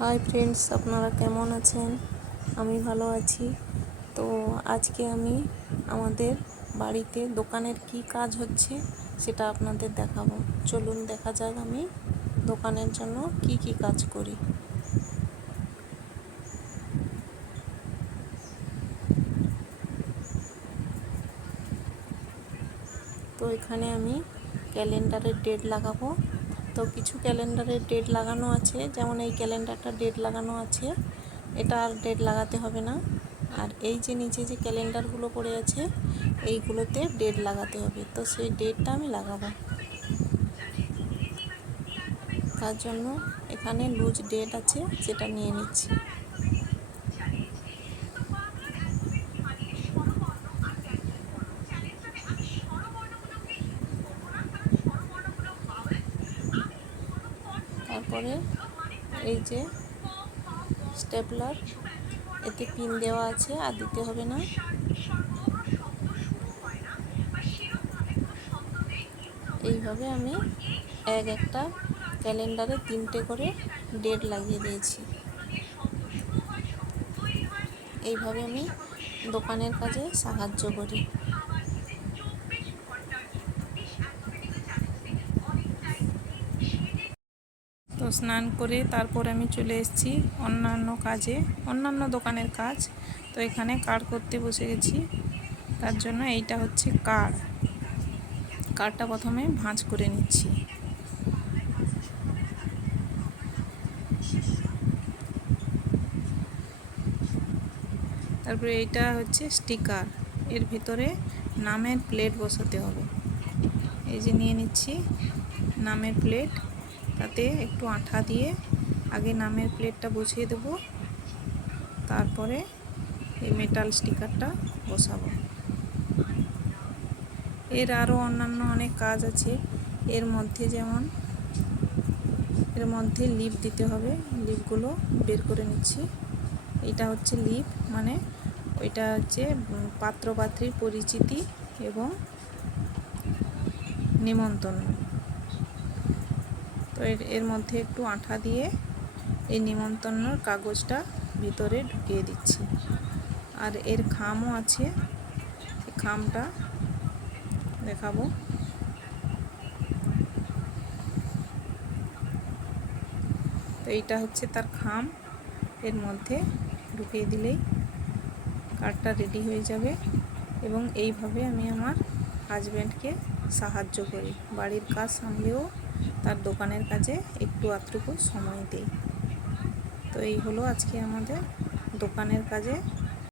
Hi friends আপনারা কেমন আছেন? আমি ভালো আছি। তো আজকে আমি আমাদের বাড়িতে দোকানের কি কাজ হচ্ছে সেটা আপনাদের দেখাবো। চলুন দেখা যাক আমি দোকানের জন্য কি কি কাজ করি। তো এখানে আমি ক্যালেন্ডারের ডেট লাগাবো। তো কিছু ক্যালেন্ডারের ডেট লাগানো আছে। যেমন এই ক্যালেন্ডারটা ডেট লাগানো আছে, এটা আর ডেট লাগাতে হবে না। আর এই যে নিচে যে ক্যালেন্ডারগুলো পড়ে আছে, এইগুলোতে ডেট লাগাতে হবে। তো সেই ডেটটা আমি লাগাবো। তার জন্য এখানে লুজ ডেট আছে সেটা নিয়ে নিচ্ছি। তারপরে এই যে স্টেপলার, এতে পিন দেওয়া আছে আর দিতে হবে না। এইভাবে আমি এক একটা ক্যালেন্ডারে তিনটে করে ডেট লাগিয়ে দিয়েছি। এইভাবে আমি দোকানের কাজে সাহায্য করি। স্নান করে তারপর আমি চলে এসেছি অন্যান্য কাজে, অন্যান্য দোকানের কাজ। তো এখানে কার্ড করতে বসে গেছি, তার জন্য এইটা হচ্ছে কার্ড কার্ডটা প্রথমে ভাঁজ করে নিচ্ছি। তারপরে এইটা হচ্ছে স্টিকার। এর ভিতরে নামের প্লেট বসাতে হবে। এই যে নিয়ে নিচ্ছি নামের প্লেট। তাতে একটু আঠা দিয়ে আগে নামের প্লেটটা বসিয়ে দেব। তারপরে এই মেটাল স্টিকারটা বসাবো। এর আরও অন্যান্য অনেক কাজ আছে। এর মধ্যে যেমন, এর মধ্যে লিপ দিতে হবে। লিপগুলো বের করে নিচ্ছি। এটা হচ্ছে লিপ মানে ওইটা হচ্ছে পাত্রপাত্রীর পরিচিতি এবং নিমন্ত্রণ। তো এর এর মধ্যে একটু আঠা দিয়ে এই নিমন্ত্রণের কাগজটা ভিতরে ঢুকিয়ে দিচ্ছি। আর এর খামও আছে। খামটা দেখাবো। তো এইটা হচ্ছে তার খাম। এর মধ্যে ঢুকিয়ে দিলেই কার্ডটা রেডি হয়ে যাবে এবং এইভাবে আমি আমার হাজব্যান্ডকে সাহায্য করি। বাড়ির কাজ সামলেও তার দোকানের কাজে একটু আধটুকু সময় দিই। তো এই হলো আজকে আমাদের দোকানের কাজে